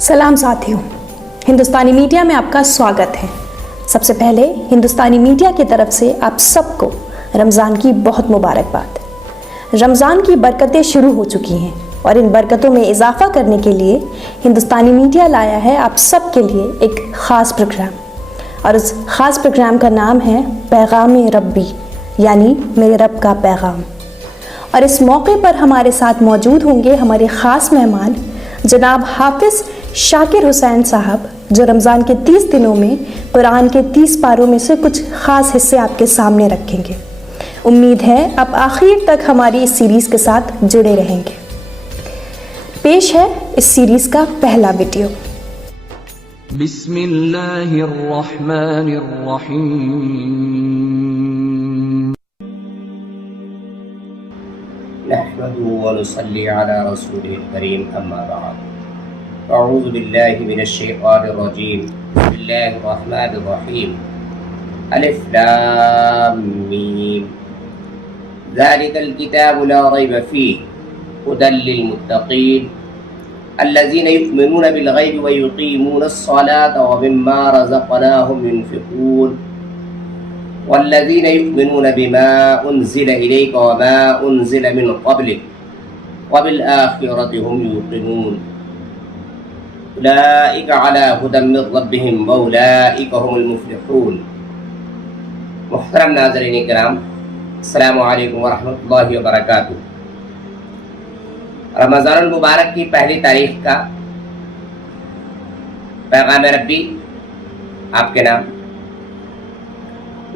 सलाम साथियों, हिंदुस्तानी मीडिया में आपका स्वागत है। सबसे पहले हिंदुस्तानी मीडिया की तरफ से आप सबको रमज़ान की बहुत मुबारकबाद। रमज़ान की बरकतें शुरू हो चुकी हैं और इन बरकतों में इजाफा करने के लिए हिंदुस्तानी मीडिया लाया है आप सब के लिए एक ख़ास प्रोग्राम और उस ख़ास प्रोग्राम का नाम है पैगाम रब्बी, यानी मेरे रब का पैगाम। और इस मौके पर हमारे साथ मौजूद होंगे हमारे ख़ास मेहमान जनाब हाफिज़ शाकिर हुसैन साहब, जो रमज़ान के 30 दिनों में कुरान के 30 पारों में से कुछ ख़ास हिस्से आपके सामने रखेंगे। उम्मीद है आप आखिर तक हमारी इस सीरीज़ के साथ जुड़े रहेंगे। पेश है इस सीरीज़ का पहला वीडियो। बिस्मिल्लाहिर्रहमानिर्रहीम। नहमदुहु व नुसल्ली अला रसूलिल करीम, अम्मा बअद। अऊज़ु बिल्लाहि मिनश शैतानिर रजीम। बिस्मिल्लाहिर रहमानिर रहीम। अलिफ लाम मीम। ज़ालिकल किताबु ला रैब फ़ीहि हुदल लिल मुत्तक़ीन अल्लज़ीना युमिनूना बिल गैबि व युक़ीमूनस सलाता व मिम्मा रज़क़नाहुम युनफ़िक़ून वल्लज़ीना युमिनूना बिमा उन्ज़िला इलैका व मा उन्ज़िला मिन क़ब्लिक व बिल आख़िरति हुम युक़िनून उलाइका अला हुदन मिन रब्बिहिम व उलाइका हुमुल मुफ़्लिहून। मुहतरम नाज़रीन किराम, अस्सलामु अलैकुम व रहमतुल्लाहि व बरकातुहू। रमज़ानुल मुबारक की पहली तारीख का पैगाम रब्बी आपके नाम।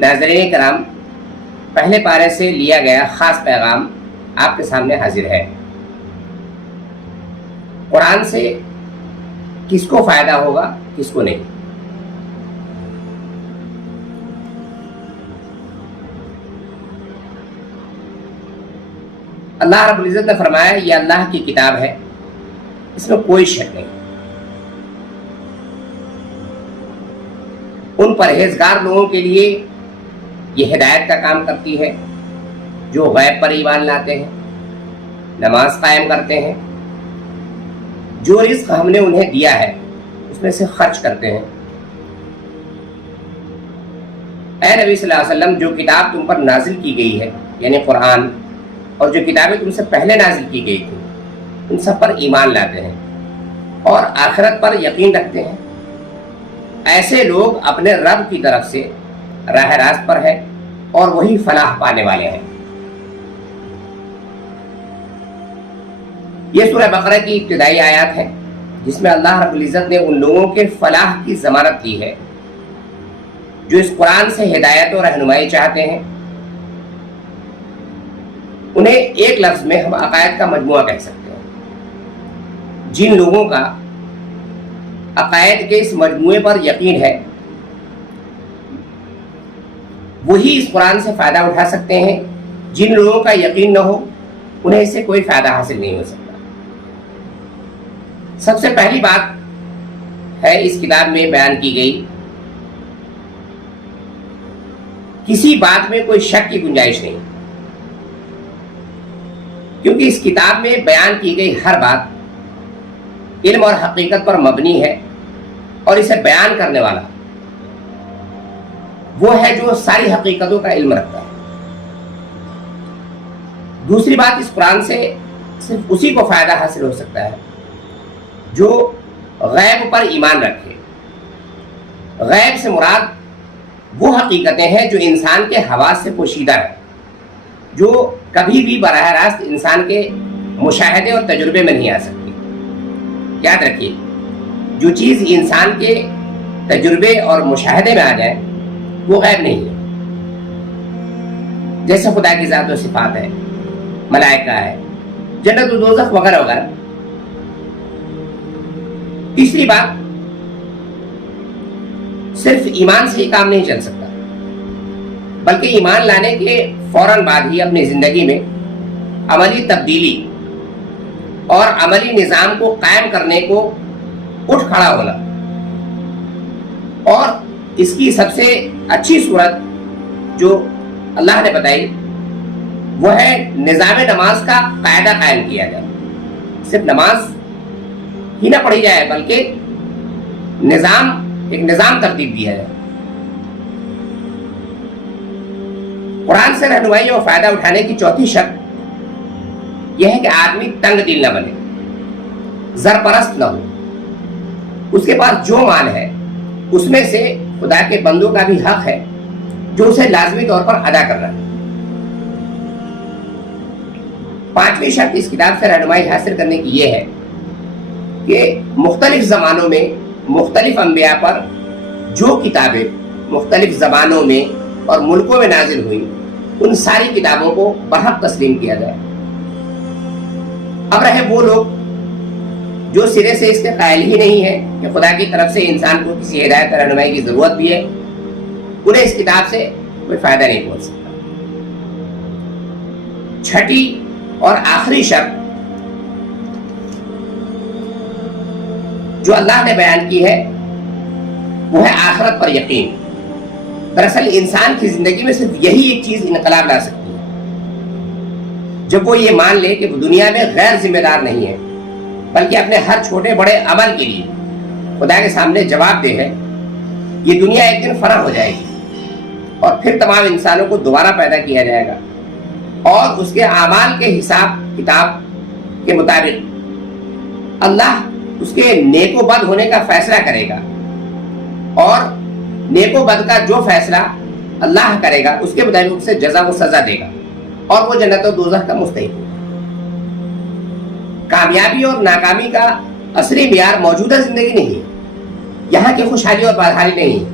नाज़रीन किराम, पहले पारे से लिया गया ख़ास पैगाम आपके सामने हाजिर है। कुरान से किसको फ़ायदा होगा, किसको नहीं। अल्लाह रब्बुल इज़्ज़त ने फरमाया, यह अल्लाह की किताब है, इसमें कोई शक नहीं। उन परहेजगार लोगों के लिए ये हिदायत का काम करती है जो गैब पर ईमान लाते हैं, नमाज कायम करते हैं, जो रिज़्क़ हमने उन्हें दिया है उसमें से खर्च करते हैं। ऐ नबी सल्लल्लाहु अलैहि वसल्लम, जो किताब तुम पर नाजिल की गई है यानी कुरान, और जो किताबें तुमसे पहले नाजिल की गई थी, उन सब पर ईमान लाते हैं और आखिरत पर यकीन रखते हैं। ऐसे लोग अपने रब की तरफ से राह रास्त पर है और वही फलाह पाने वाले हैं। ये सूरह बकरा की इब्तिदाई आयत है जिसमें अल्लाह रब्बुल इज़्ज़त ने उन लोगों के फलाह की ज़मानत दी है जो इस कुरान से हिदायत और रहनुमाई चाहते हैं। उन्हें एक लफ्ज़ में हम अक़ायद का मजमुआ कह सकते हैं। जिन लोगों का अक़ायद के इस मजमुए पर यकीन है वही इस कुरान से फ़ायदा उठा सकते हैं। जिन लोगों का यकीन न हो उन्हें इससे कोई फ़ायदा हासिल नहीं हो सकता। सबसे पहली बात है इस किताब में बयान की गई, किसी बात में कोई शक की गुंजाइश नहीं, क्योंकि इस किताब में बयान की गई हर बात इल्म और हकीकत पर मबनी है और इसे बयान करने वाला वो है जो सारी हकीकतों का इल्म रखता है। दूसरी बात, इस कुरान से सिर्फ उसी को फ़ायदा हासिल हो सकता है जो गैब पर ईमान रखे। गैब से मुराद वो हकीकतें हैं जो इंसान के हवास से पोशीदा है, जो कभी भी बराह रास्त इंसान के मुशाहदे और तजुर्बे में नहीं आ सकती। याद रखिए, जो चीज़ इंसान के तजुर्बे और मुशाहदे में आ जाए वो गैब नहीं है। जैसे खुदा की ज़ात व सिफ़ात है, मलाइका है, जन्नत व दोज़ख वगैरह वगैरह। तीसरी बात, सिर्फ ईमान से ही काम नहीं चल सकता, बल्कि ईमान लाने के फौरन बाद ही अपनी ज़िंदगी में अमली तब्दीली और अमली निज़ाम को कायम करने को उठ खड़ा होना। और इसकी सबसे अच्छी सूरत जो अल्लाह ने बताई वो है निज़ाम नमाज का कायदा कायम किया जाए। सिर्फ नमाज ہی نہ پڑھی جائے بلکہ ایک نظام ترتیب دیا ہے. قرآن سے رہنمائی اور فائدہ اٹھانے کی چوتھی شرط یہ ہے کہ آدمی تنگ دل نہ بنے، زرپرست نہ ہو. اس کے پاس جو مال ہے اس میں سے خدا کے بندوں کا بھی حق ہے جو اسے لازمی طور پر ادا کرنا ہے. پانچویں شرط اس کتاب سے رہنمائی حاصل کرنے کی یہ ہے کہ مختلف زمانوں میں مختلف انبیاء پر جو کتابیں مختلف زبانوں میں اور ملکوں میں نازل ہوئی ان ساری کتابوں کو برحق تسلیم کیا جائے. اب رہے وہ لوگ جو سرے سے اس کے قائل ہی نہیں ہے کہ خدا کی طرف سے انسان کو کسی ہدایت اور رہنمائی کی ضرورت بھی ہے، انہیں اس کتاب سے کوئی فائدہ نہیں پہنچ سکتا. چھٹی اور آخری شرط جو اللہ نے بیان کی ہے وہ ہے آخرت پر یقین. دراصل انسان کی زندگی میں صرف یہی ایک چیز انقلاب لا سکتی ہے جب وہ یہ مان لے کہ وہ دنیا میں غیر ذمہ دار نہیں ہے بلکہ اپنے ہر چھوٹے بڑے عمل کے لیے خدا کے سامنے جواب دہ ہے. یہ دنیا ایک دن فنا ہو جائے گی اور پھر تمام انسانوں کو دوبارہ پیدا کیا جائے گا اور اس کے اعمال کے حساب کتاب کے مطابق اللہ اس کے نیک و بد ہونے کا فیصلہ کرے گا اور نیک و بد کا جو فیصلہ اللہ کرے گا اس کے مطابق اسے جزا و سزا دے گا اور وہ جنت و دوزخ کا مستحق ہوگا. کامیابی اور ناکامی کا اصلی معیار موجودہ زندگی نہیں ہے، یہاں کی خوشحالی اور بدحالی نہیں ہے،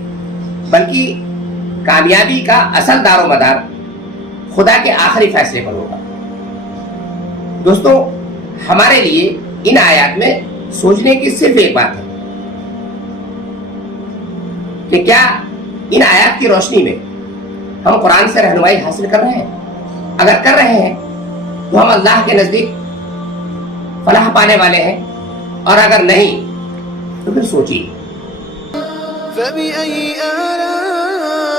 بلکہ کامیابی کا اصل دار و مدار خدا کے آخری فیصلے پر ہوگا. دوستو، ہمارے لیے ان آیات میں سوچنے کی صرف ایک بات ہے کہ کیا ان آیات کی روشنی میں ہم قرآن سے رہنمائی حاصل کر رہے ہیں؟ اگر کر رہے ہیں تو ہم اللہ کے نزدیک فلاح پانے والے ہیں، اور اگر نہیں تو پھر سوچیے. فَبِأَيِّ آلَاءِ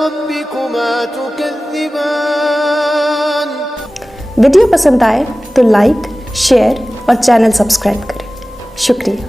رَبِّكُمَا تُكَذِّبَانِ. ویڈیو پسند آئے تو لائک، شیئر اور چینل سبسکرائب کریں. شکریہ.